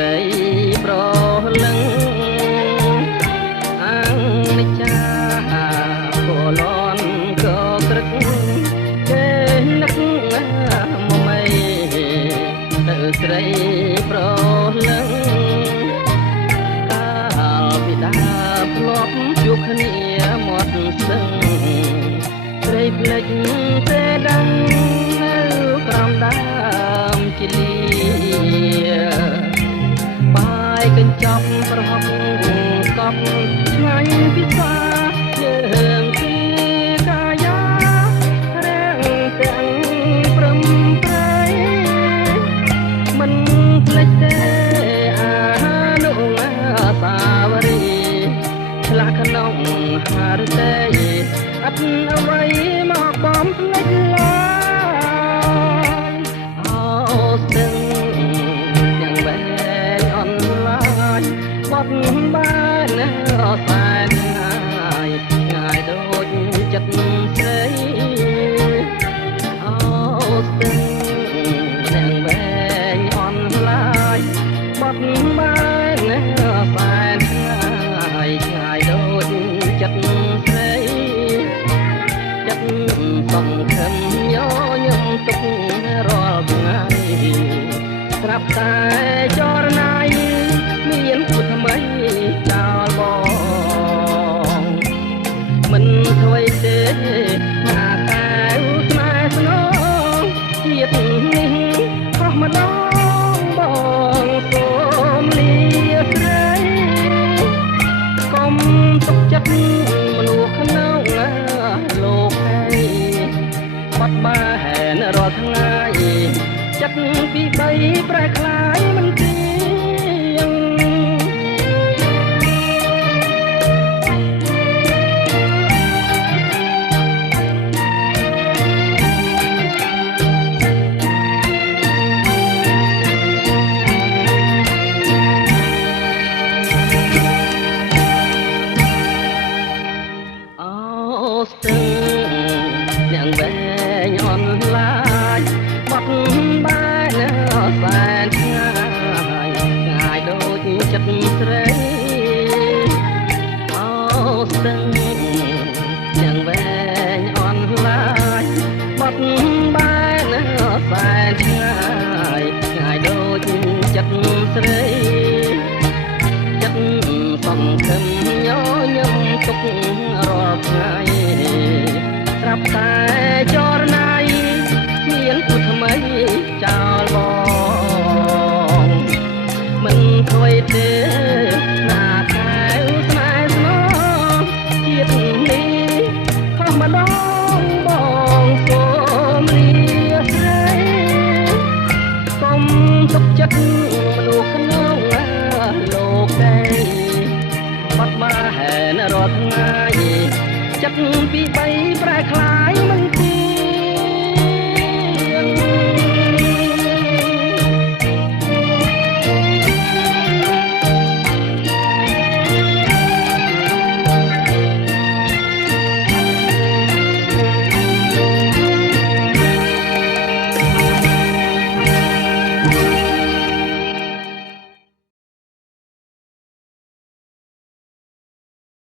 រីប្រលឹងអង្គនិច្ចាពលន់ក៏ក្រឹកចេះនឹកមកមិនទៅស្រីប្រលឹងកាលពីដើមធ្លាប់ជួបគ្នាមាត់ស្ទឹងស្រីភ្លេចទេដឹងនៅក្រោមដើមជាលីបាយកញ្ចប់ប្រហុកកប់ឆ្ងាញ់ពិសាយើងពីកាយារាំងទាំងព្រំប្រៃមិនភ្លេចទេអានុសាវរីយ៍ឆ្លាក់ក្នុងហារតីអត់អ្វីមកបំភ្លេចឡើយអូស្ទឹងទាំងវែងអនឡាញបត់បានអសែនឆ្ងាយដូចចិត្តស្រីអូស្ទឹងទាំងវែងអនឡាញបត់បានអសែនឆ្ងាយដូចចិត្តស្រីសង្ឃឹមញញឹមទុករាល់ថ្ងៃស្រាប់តែចរណៃមានគូថ្មីចោលបងមិនធ្វើទេណាតែស្នេហ៍ស្នងជាតិនេះខុសម្ដងបងសូមលាស្រីកុំទុកចិត្តមនុស្សក្នុងលោកបាត់បែនរាល់ថ្ងៃចិត្តពីបីប្រែคล้ายមិនទៀងអូស្ទឹងយ៉ាងវែងអនឡាញបត់បានសែនឆ្ងាយដូចចិត្តស្រីអូស្ទឹងយ៉ាងវែងអនឡាញបត់បានសែនឆ្ងាយដូចចិត្តស្រីចិត្តសង្ឃឹមញញឹមទុករាល់ថ្ងៃស្រាប់តែចរណៃមានគូថ្មីចោលបងមិនធ្វើទេ